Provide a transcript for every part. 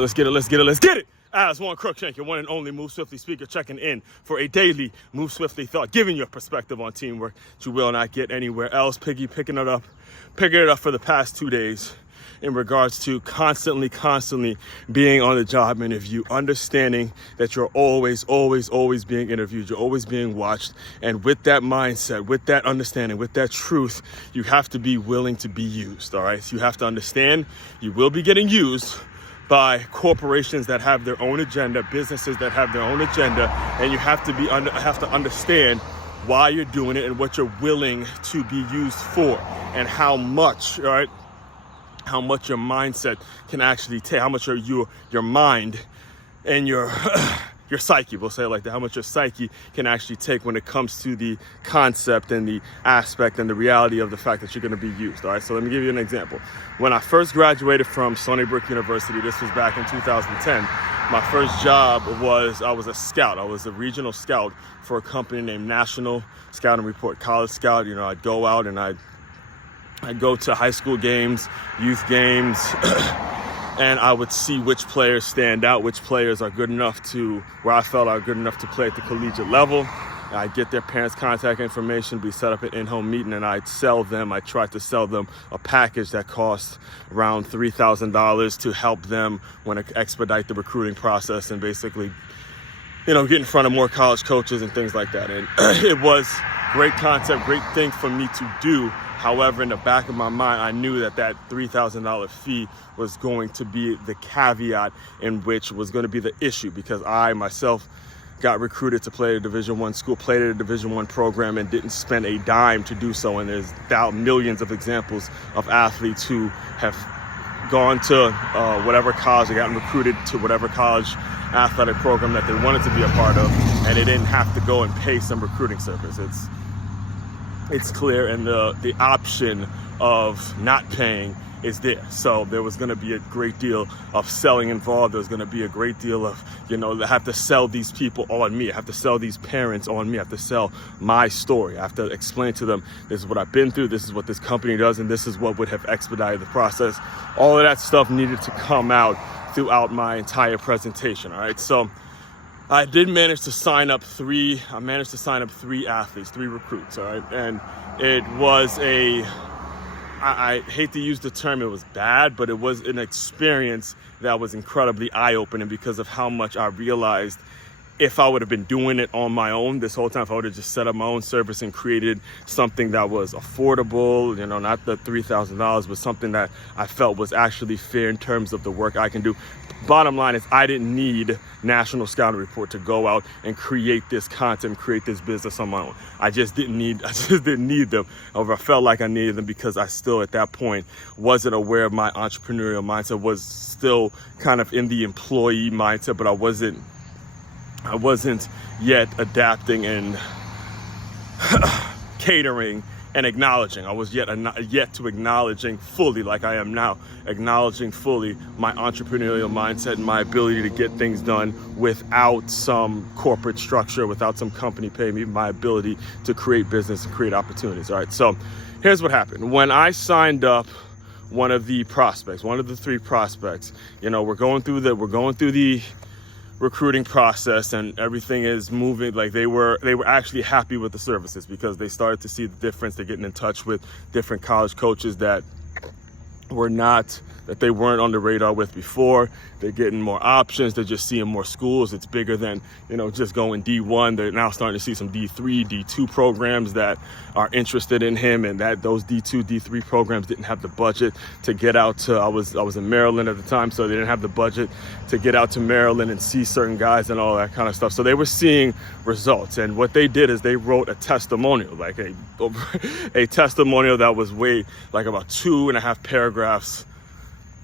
Let's get it. Aswand, Cruickshank, your one and only Move Swiftly speaker, checking in for a daily Move Swiftly thought, giving you a perspective on teamwork that you will not get anywhere else. Picking it up for the past 2 days in regards to constantly being on the job interview, understanding that you're always being interviewed, you're always being watched. And with that mindset, with that understanding, with that truth, you have to be willing to be used, all right? So you have to understand you will be getting used by corporations that have their own agenda, businesses that have their own agenda, and you have to understand why you're doing it and what you're willing to be used for, and how much, all right, how much your mindset can actually take, how much your mind and your your psyche, we'll say it like that, how much your psyche can actually take when it comes to the concept and the aspect and the reality of the fact that you're going to be used. All right, so let me give you an example. When I first graduated from Stony Brook University, this was back in 2010, my first job was, I was a scout. I was a regional scout for a company named National Scout and Report, College Scout. You know, I'd go out and I'd go to high school games, youth games, and I would see which players stand out, which players are good enough to, where I felt are good enough to play at the collegiate level. I'd get their parents' contact information, we set up an in-home meeting, and I'd try to sell them a package that cost around $3,000 to help them expedite the recruiting process and basically, you know, get in front of more college coaches and things like that. And it was great concept, great thing for me to do. However, in the back of my mind, I knew that $3,000 fee was going to be the caveat in which was going to be the issue, because I myself got recruited to play at a Division I school, played at a Division I program, and didn't spend a dime to do so. And there's millions of examples of athletes who have gone to whatever college, they got recruited to whatever college athletic program that they wanted to be a part of, and they didn't have to go and pay some recruiting service. It's clear, and the option of not paying is there. So there was going to be a great deal of selling involved. There was going to be a great deal of, you know, I have to sell these people on me. I have to sell these parents on me. I have to sell my story. I have to explain to them, this is what I've been through, this is what this company does, and this is what would have expedited the process. All of that stuff needed to come out throughout my entire presentation, all right? So I did manage to sign up three athletes, 3 recruits, all right? And it was I hate to use the term, it was bad, but it was an experience that was incredibly eye-opening because of how much I realized if I would have been doing it on my own this whole time, if I would have just set up my own service and created something that was affordable, you know, not the $3,000, but something that I felt was actually fair in terms of the work I can do. Bottom line is, I didn't need National Scouting Report to go out and create this content, create this business on my own. I just didn't need them. However, I felt like I needed them because I still at that point wasn't aware of my entrepreneurial mindset, was still kind of in the employee mindset, but I wasn't yet adapting and catering and acknowledging. I was yet to acknowledging fully, like I am now, acknowledging fully my entrepreneurial mindset and my ability to get things done without some corporate structure, without some company paying me, my ability to create business and create opportunities. All right, so here's what happened. When I signed up one of the 3 prospects, you know, we're going through the recruiting process and everything is moving. Like they were actually happy with the services because they started to see the difference. They're getting in touch with different college coaches that they weren't on the radar with before. They're getting more options. They're just seeing more schools. It's bigger than, you know, just going D1. They're now starting to see some D3, D2 programs that are interested in him, and that those D2, D3 programs didn't have the budget to get out to, I was in Maryland at the time, so they didn't have the budget to get out to Maryland and see certain guys and all that kind of stuff. So they were seeing results, and what they did is they wrote a testimonial, like a testimonial that was like about 2.5 paragraphs.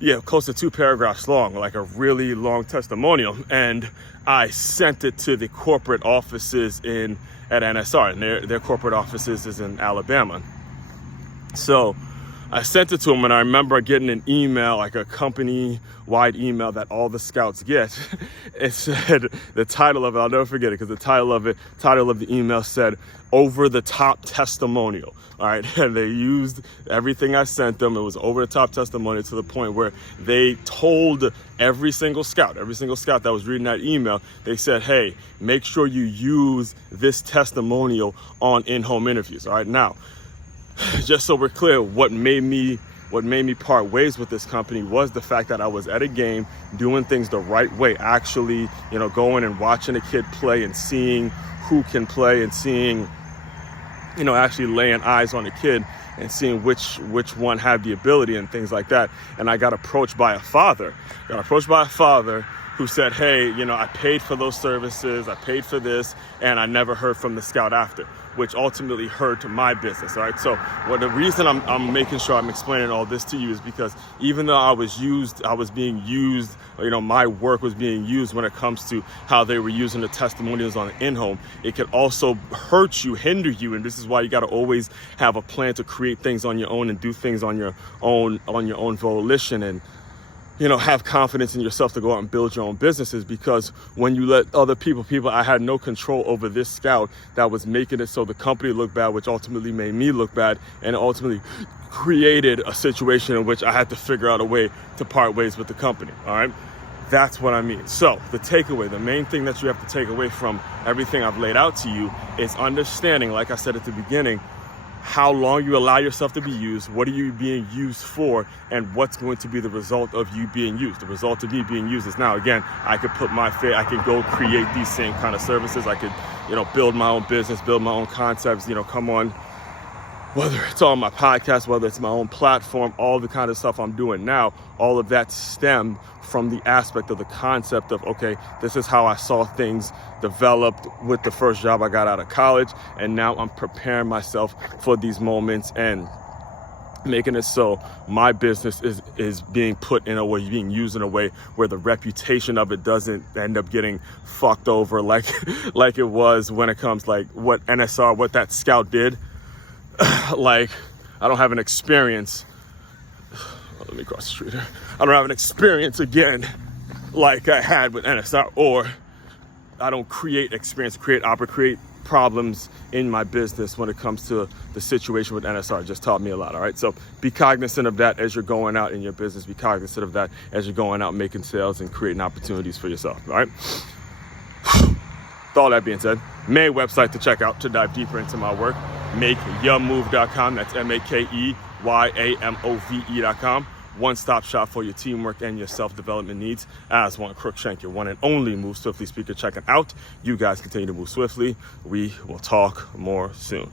Yeah, close to 2 paragraphs long, like a really long testimonial. And I sent it to the corporate offices at NSR, and their corporate offices is in Alabama. So I sent it to him, and I remember getting an email, like a company-wide email that all the scouts get. It said, the title of it, I'll never forget it, because the title of the email said, "Over-the-top testimonial." All right, and they used everything I sent them. It was over-the-top testimonial to the point where they told every single scout that was reading that email, they said, hey, make sure you use this testimonial on in-home interviews. All right, now, just so we're clear, what made me part ways with this company was the fact that I was at a game doing things the right way, actually, going and watching a kid play and seeing who can play and seeing, actually laying eyes on a kid and seeing which one had the ability and things like that. And I got approached by a father who said, hey, I paid for those services, I paid for this, and I never heard from the scout after, which ultimately hurt my business. All right. So the reason I'm making sure I'm explaining all this to you is because even though I was being used, my work was being used when it comes to how they were using the testimonials on the in-home, it could also hurt you, hinder you. And this is why you got to always have a plan to create things on your own and do things on your own volition, and have confidence in yourself to go out and build your own businesses. Because when you let other people, I had no control over this scout that was making it so the company looked bad, which ultimately made me look bad, and ultimately created a situation in which I had to figure out a way to part ways with the company. All right. That's what I mean. So the takeaway, the main thing that you have to take away from everything I've laid out to you is understanding, like I said at the beginning, how long you allow yourself to be used, what are you being used for, and what's going to be the result of you being used. The result of me being used is now, again, I could put my faith, I could go create these same kind of services. I could, build my own business, build my own concepts, come on, whether it's on my podcast, whether it's my own platform, all the kind of stuff I'm doing now, all of that stemmed from the aspect of the concept of, okay, this is how I saw things developed with the first job I got out of college, and now I'm preparing myself for these moments and making it so my business is being put in a way, being used in a way where the reputation of it doesn't end up getting fucked over like it was when it comes like what NSR, what that scout did. Like, I don't have an experience. Let me cross the street here. I don't have an experience again like I had with NSR, or I don't create problems in my business when it comes to the situation with NSR. It just taught me a lot. All right. So be cognizant of that as you're going out in your business. Be cognizant of that as you're going out making sales and creating opportunities for yourself. All right. With all that being said, main website to check out to dive deeper into my work, makeyourmove.com. That's MakeYaMove.com. One-stop shop for your teamwork and your self-development needs. Aswand, Cruickshank, your one and only Move Swiftly speaker checking out. You guys continue to move swiftly. We will talk more soon.